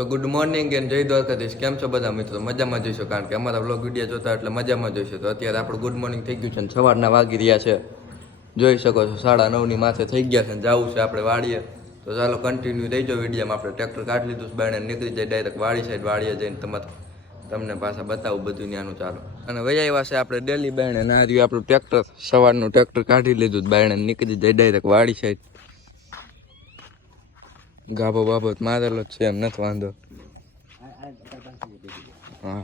તો good morning and જય દ્વારકાધીશ. કેમ છો બધા મિત્રો? મજામાં જઈશું, કારણ કે અમારા વ્લોગ વિડીયો જોતા એટલે મજામાં જઈશું. તો અત્યારે આપણું ગુડ મોર્નિંગ થઈ ગયું છે અને સવારના વાગી રહ્યા છે, જોઈ શકો છો 9:30 માથે થઈ ગયા છે અને જવું છે આપણે વાડીએ. તો ચાલો કન્ટિન્યુ થઈ જાઓ વિડીયોમાં. આપણે ટ્રેક્ટર કાઢી લીધું, બાયણે નીકળી જાય ડાયરેક્ટ વાડી સાઈડ. વાડીએ જઈને તમને પાછા બતાવું બધું ત્યાંનું. ચાલો અને વૈયા આવ્યા છે આપણે ડેલી બાયણે. ના રહ્યું આપણું ટ્રેક્ટર, સવારનું ટ્રેક્ટર કાઢી લીધું, બાયણે નીકળી જાય ડાયરેક્ટ વાડી સાઈડ. ગાભો બાબત મારેલો જ છે, એમ નથી વાંધો. હા,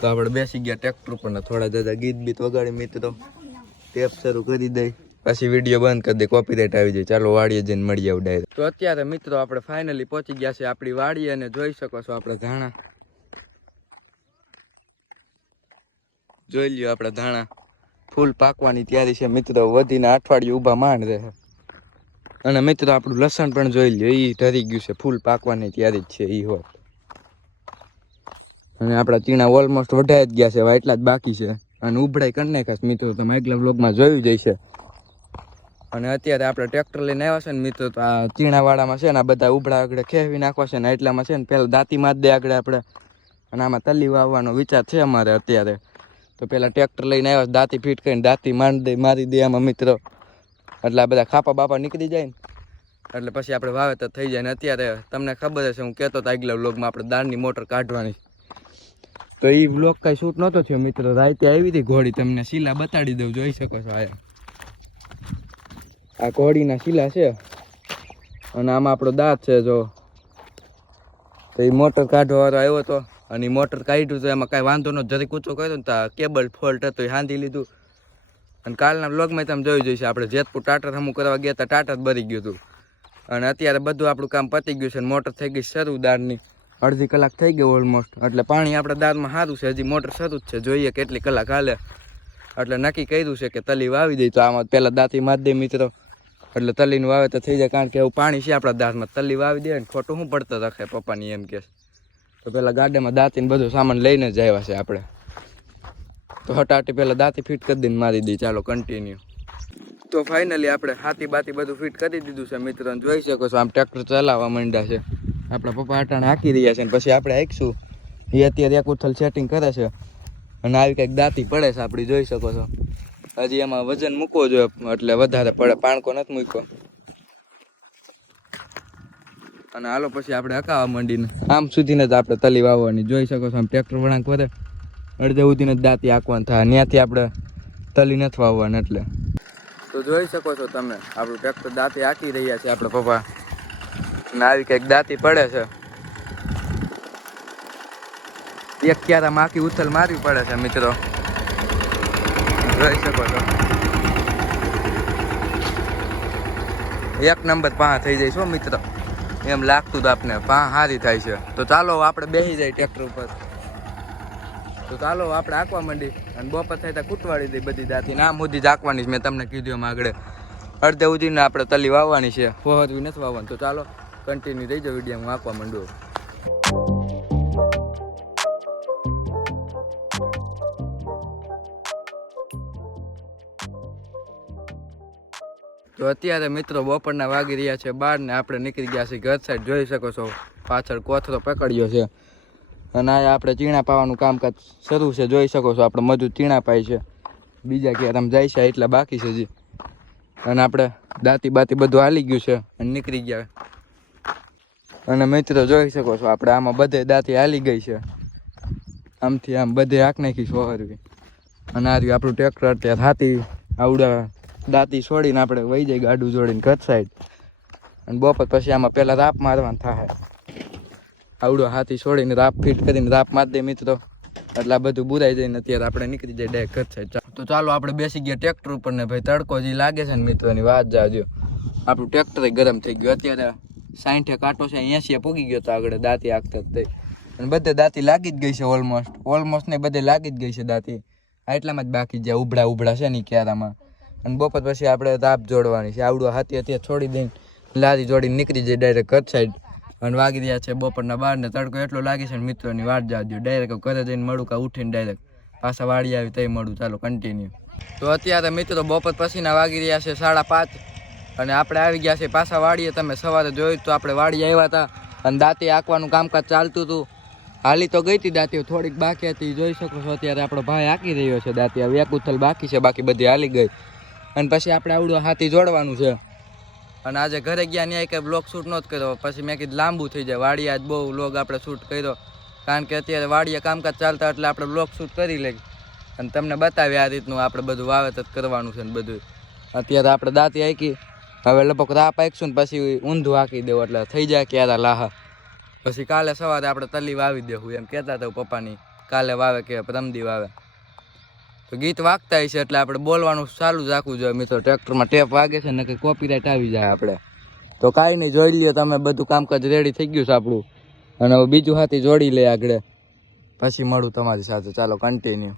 તો આપણે બેસી ગયા ટ્રેક્ટર ઉપર ને થોડા દાદા ગીત બીત વગાડી મિત્રો, ટેપ શરૂ કરી દઈ, પછી વિડીયો બંધ કરી દે, કોપીરાઇટ આવી જાય. ચાલો વાડીએ જઈને મળી આવ ડાયરેક્ટ. તો અત્યારે મિત્રો આપણે ફાઇનલી પહોંચી ગયા છે આપણી વાડીએ અને જોઈ શકો છો આપણે ધાણા, જોઈ લ્યો આપણે ધાણા ફૂલ પાકવાની તૈયારી છે મિત્રો. વધીને અઠવાડિયું ઊભા માંડ રહે. અને મિત્રો આપણું લસણ પણ જોઈ લ્યો, એ ઢરી ગયું છે, ફૂલ પાકવાની તૈયારી જ છે એ હોત. અને આપણા ચીણા ઓલમોસ્ટ વઢાઈ જ ગયા છે, હવે એટલા જ બાકી છે. અને ઉભડાઈ કરી નાખાશ મિત્રો, તમે આગલા બ્લોગમાં જોયું જઈશે. અને અત્યારે આપણે ટ્રેક્ટર લઈને આવ્યા છે ને મિત્રો, તો આ ચીણાવાળામાં છે ને આ બધા ઉભડા આગળ ખેવી નાખવા છે ને એટલામાં છે ને પેલા દાંતી મારી દે આગળ આપણે. અને આમાં તલી વાવવાનો વિચાર છે અમારે અત્યારે. તો પેલા ટ્રેક્ટર લઈને આવ્યા, દાંતી ફીટ કરીને દાંતી મારી દે આમાં મિત્રો, એટલે આ બધા ખાપા બાપા નીકળી જાય ને એટલે પછી આપણે વાવેતર થઈ જાય. ને અત્યારે તમને ખબર હશે, હું કહેતો હતો આગલા વ્લોગમાં આપણે દાળની મોટર કાઢવાની, તો એ વ્લોગ કાંઈ શૂટ નહોતો થયો મિત્રો. રાતે આવી હતી ઘોડી, તમને શીલા બતાડી દઉં, જોઈ શકો છો. આ ઘોડીના શીલા છે અને આમાં આપણો દાંત છે જો. તો એ મોટર કાઢવા વાળો આવ્યો હતો અને એ મોટર કાઢ્યું તો એમાં કાંઈ વાંધો નહોતો, જરીક ઊંચો કર્યો ને તો કેબલ ફોલ્ટ હતો, એ હાંધી લીધું. અને કાલના વ્લોગમાં તમે જોઈ જઈશે, આપણે જેતપુર ટાટર હમું કરવા ગયા હતા, ટાટર ભરી ગયું હતું. અને અત્યારે બધું આપણું કામ પતી ગયું છે. મોટર થઈ ગઈ શરૂ દાળની, અડધી કલાક થઈ ગઈ ઓલમોસ્ટ. એટલે પાણી આપણા દાળમાં સારું છે, હજી મોટર શરૂ જ છે, જોઈએ કેટલી કલાક હાલે. એટલે નક્કી કર્યું છે કે તલી વાવી દઈ. તો આમાં પહેલાં દાંતી મારી દે મિત્રો, એટલે તલીનું વાવેતર થઈ જાય. કારણ કે એવું પાણી છે આપણા દાળમાં, તલી વાવી દે ને ખોટું શું પડતા રાખે પપ્પાની એમ કે. તો પહેલાં ગાડામાં દાંતીને બધું સામાન લઈને જ આવ્યા છે આપણે. તો હટાટી પહેલાં દાંતી ફિટ કરી દઈને મારી દઈ. ચાલો કન્ટિન્યુ. તો ફાઇનલી આપણે હાથી બાતી બધું ફિટ કરી દીધું છે મિત્રો. જોઈ શકો છો આમ ટ્રેક્ટર ચલાવવા માંડ્યા છે આપણા પપ્પા. અટાણે હાંકી રહ્યા છે ને પછી આપણે હાંકશું. એ અત્યારે એક ઉથલ સેટિંગ કરે છે અને આવી કંઈક દાંતી પડે છે આપણી, જોઈ શકો છો. હજી એમાં વજન મૂકવો જોઈએ એટલે વધારે પડે, પાણકો નથી મૂક્યો. અને હાલો પછી આપણે હકાવા માંડીને આમ સુધીને જ આપણે તલી વાવવાની, જોઈ શકો છો. આમ ટ્રેક્ટર વળાંક વધે અડધે સુધીને જ દાંતી હાંકવાનું થાય, ત્યાંથી આપણે તલી નથી વાવવાની એટલે. તો જોઈ શકો છો તમે આપણું ટ્રેક્ટર દાંતી હાંકી રહ્યા છે આપણે પપ્પા. ને આવી કંઈક દાંતી પડે છે, એક ક્યારામાં આખી ઉથલ મારવી પડે છે મિત્રો, જોઈ શકો છો. એક નંબર પા થઈ જાય છો મિત્રો, એમ લાગતું તો આપને પા સારી થાય છે. તો ચાલો આપણે બેસી જાય ટ્રેક્ટર ઉપર. તો ચાલો આપણે આંકવા માંડી અને બપોર થાય ત્યાં કૂટવાડી દઈ બધી દાંતી. આમ સુધી જ આંકવાની છે, મેં તમને કીધું એમ આગળ. અડધે સુધીને આપણે તલી વાવવાની છે, ફોહરવી નથી વાવવાની. તો ચાલો કન્ટિન્યુ થઈ જાવ વિડીયો, હું આંકવા માંડું. તો અત્યારે મિત્રો બપોરના વાગી રહ્યા છે 12 ને આપણે નીકળી ગયા છીએ ઘર સાઈડ. જોઈ શકો છો પાછળ કોથળો પકડ્યો છે અને આ આપણે ચીણા પાવાનું કામકાજ શરૂ છે, જોઈ શકો છો. આપણે મજૂર ચીણા પાય છે, બીજા ક્યારે આમ જાય છે એટલા બાકી છે હજી. અને આપણે દાંતી બાતી બધું હાલી ગયું છે અને નીકળી ગયા. અને મિત્રો જોઈ શકો છો આપણે આમાં બધે દાંતી હાલી ગઈ છે, આમથી આમ બધે આંખ નાખી સોહરવી. અને આ રહ્યું આપણું ટ્રેક્ટર અત્યારે હાથી આવડા દાંતી છોડીને આપણે વહી જાય ગાડું જોડીને ઘર સાઈડ. અને બપોર પછી આમાં પહેલાં રાપ મારવાનું થાય, આવડો હાથી છોડીને રાપ ફિટ કરીને રાપ મારી દે મિત્રો, એટલે આ બધું બુરાઈ જાય ને અત્યારે આપણે નીકળી જાય ડાયરેક્ટ ઘર સાઈડ. તો ચાલો આપણે બેસી ગયા ટ્રેક્ટર ઉપર ને ભાઈ તડકો જે લાગે છે ને મિત્રોની વાત જાજો. આપણું ટ્રેક્ટર ગરમ થઈ ગયું, અત્યારે 60 કાંટો છે, 80 પૂગી ગયો તો આગળ દાંતી આંકતા થઈ. અને બધે દાંતી લાગી જ ગઈ છે ઓલમોસ્ટ ને બધે લાગી જ ગઈ છે દાંતી. એટલામાં જ બાકી જ્યાં ઉભડા છે ને ક્યારામાં. અને બપોર પછી આપણે રાપ જોડવાની છે, આવડું હાથી અત્યારે છોડી દઈને લારી જોડીને નીકળી જાય ડાયરેક્ટ ઘર સાઈડ. અને વાગી રહ્યા છે બપોરના 12 ને તડકો એટલો લાગે છે ને મિત્રોની વાત જાજો. ડાયરેક્ટ ઘરે જઈને મળું કા ઉઠીને ડાયરેક્ટ પાછા વાડી આવી તઈ મળું. ચાલો કન્ટિન્યુ. તો અત્યારે મિત્રો બપોર પછીના વાગી રહ્યા છે 5:30 અને આપણે આવી ગયા છે પાછા વાડીએ. તમે સવારે જોયું તો આપણે વાડીએ આવ્યા હતા અને દાંતી આંકવાનું કામકાજ ચાલતું હતું. હાલી તો ગઈ હતી દાંતીઓ, થોડીક બાકી હતી, જોઈ શકો છો. અત્યારે આપણો ભાઈ આંકી રહ્યો છે દાંતી. હવે એક ઉથલ બાકી છે, બાકી બધી હાલી ગઈ. અને પછી આપણે આવડું હાથી જોડવાનું છે. અને આજે ઘરે ગયા ત્યાં કંઈ બ્લોગ શૂટ નહોતો કર્યો. પછી મેં કીધું લાંબુ થઈ જાય, વાડીએ આજ બહુ બ્લોગ આપણે શૂટ કર્યો, કારણ કે અત્યારે વાડીએ કામકાજ ચાલતા એટલે આપણે બ્લોગ શૂટ કરી લઈએ અને તમને બતાવીએ આ રીતનું આપણે બધું વાવેતર કરવાનું છે ને બધું. અત્યારે આપણે દાંતી આંકી, હવે લગભગ રાપ આંકશું ને પછી ઊંધું હાંકી દેવું એટલે થઈ જાય ક્યારે લાહા. પછી કાલે સવારે આપણે તલી વાવી દેવું એમ કહેતા હતા પપ્પાની. કાલે વાવે કે પ્રમદી વાવે તો ગીત વાગતા છે એટલે આપણે બોલવાનું ચાલુ જ રાખવું જોઈએ મિત્રો. ટ્રેક્ટરમાં ટેપ વાગે છે ને કે કોપીરાઇટ આવી જાય આપણે. તો કાંઈ નહીં, જોઈ લઈએ તમે, બધું કામકાજ રેડી થઈ ગયું છે આપણું. અને હવે બીજું હાથી જોડી લે આગળ, પછી મળું તમારી સાથે. ચાલો કન્ટિન્યુ.